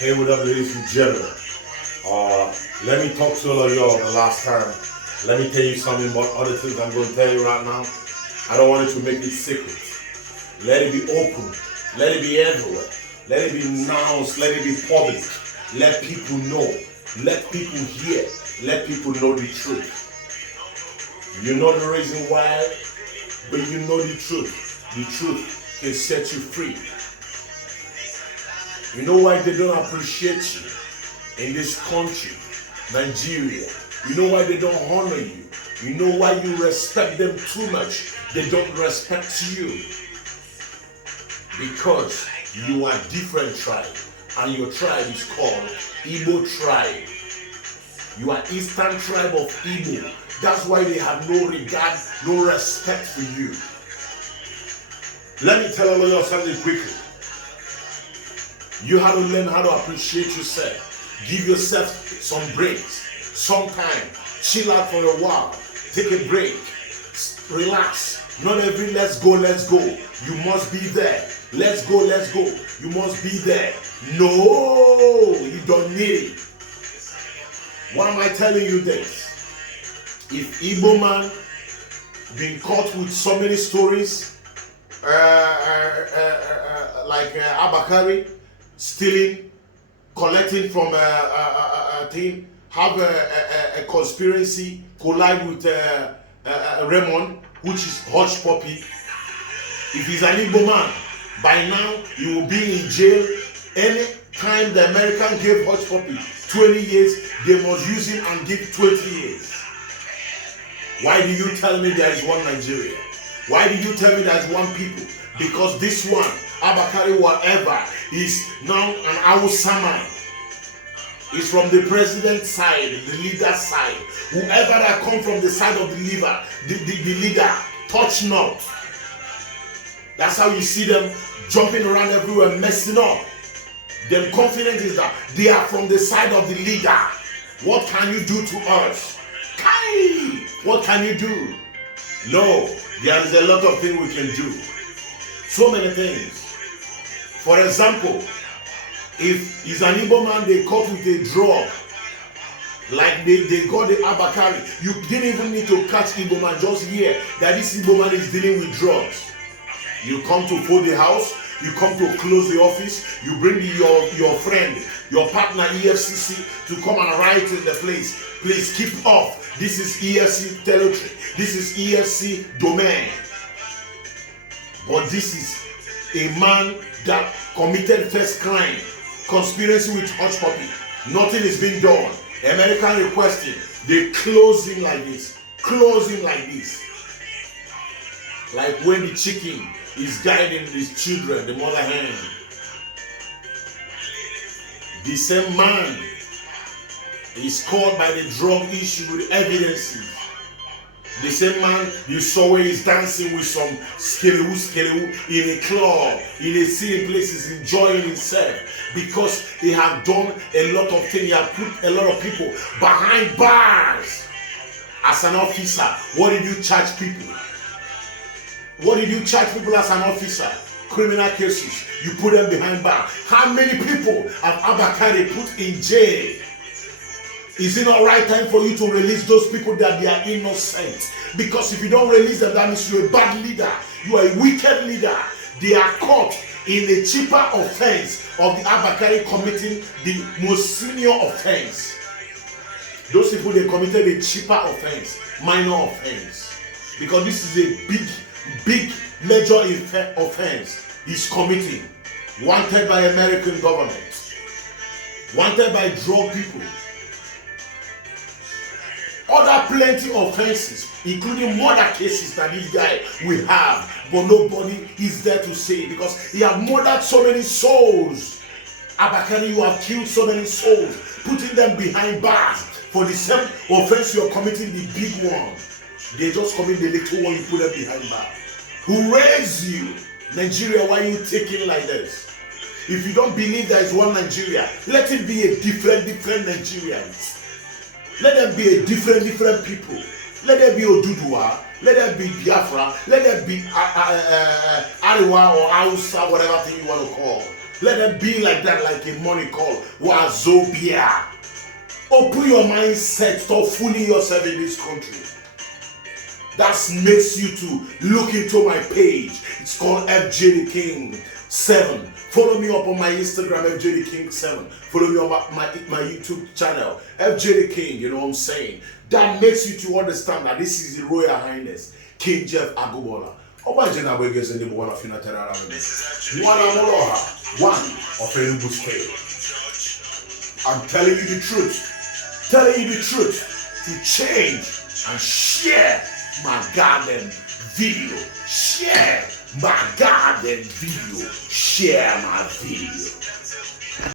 Hey, what up, ladies and gentlemen? Let me talk to all of y'all the last time. Let me tell you something about other things I'm going to tell you right now. I don't want it to make it secret. Let it be open. Let it be everywhere. Let it be announced. Let it be public. Let people know. Let people hear. Let people know the truth. You know the reason why, but you know the truth. The truth can set you free. You know why they don't appreciate you in this country, Nigeria? You know why they don't honor you? You know why you respect them too much? They don't respect you. Because you are different tribe, and your tribe is called Igbo tribe. You are Eastern tribe of Igbo. That's why they have no regard, no respect for you. Let me tell all of you something quickly. You have to learn how to appreciate yourself. Give yourself some breaks, some time. Chill out for a while. Take a break. Relax. Not every let's go. You must be there. Let's go. You must be there. No, you don't need it. Why am I telling you this? If Igbo man been caught with so many stories, like Abakari, stealing, collecting from a thing, have a conspiracy, collide with Raymond, which is Hush Puppy. If he's an Igbo man, by now he will be in jail. Any time the American gave Hush Puppy 20 years, they must use him and give 20 years. Why do you tell me there is one Nigeria? Why do you tell me there is one people? Because this one, Abakari whatever, is now an Hausa man. It's from the president's side, the leader's side. Whoever that come from the side of the leader, the leader, touch not. That's how you see them jumping around everywhere, messing up. Their confidence is that they are from the side of the leader. What can you do to us? Kai! What can you do? No, there is a lot of things we can do. So many things. For example, if it's an Igbo man they caught with a drug, like they got the Abakari, you didn't even need to catch Igbo man, just hear that this Igbo man is dealing with drugs. You come to fold the house, you come to close the office, you bring your friend, your partner EFCC to come and write in the place. Please keep off. This is EFC territory. This is EFC domain. But this is a man that committed first crime, conspiracy with Hush Puppy. Nothing is being done. American requesting, they close him like this. Close him like this. Like when the chicken is guiding his children, the mother hen. The same man is caught by the drug issue with evidences. The same man you saw where he's dancing with some skelewu in a club, in a city places, enjoying himself because he have done a lot of things. He have put a lot of people behind bars. As an officer, what did you charge people? What did you charge people as an officer? Criminal cases. You put them behind bars. How many people have Abakari put in jail? Is it not right time for you to release those people that they are innocent? Because if you don't release them, that means you're a bad leader. You are a wicked leader. They are caught in a cheaper offense of the Abakari committing the most senior offense. Those people, they committed a cheaper offense, minor offense. Because this is a big major offense he's committing. Wanted by American government. Wanted by drug people. Other plenty offenses, including murder cases that this guy will have, but nobody is there to say because he have murdered so many souls. Abakari, you have killed so many souls, putting them behind bars for the same offense you are committing, the big one. They just commit the little one, you put them behind bars. Who raised you? Nigeria, why are you taking like this? If you don't believe there is one Nigeria, let it be a different Nigerians. Let them be a different people. Let there be Oduduwa. Let there be Biafra. Let there be Ariwa or Hausa, whatever thing you want to call. Let them be like that, like a money call. Wazobia. Open your mindset. Stop fooling yourself in this country. That makes you to look into my page. It's called FJ the King 7. Follow me up on my Instagram, FJ the King 7. Follow me on my YouTube channel, FJ the King. You know what I'm saying? That makes you to understand that this is the Royal Highness King Jeff AGUGBALOA. EZE NDI one of I'm telling you the truth. Telling you the truth to change and share my goddamn video. Share my goddamn video. Share my video.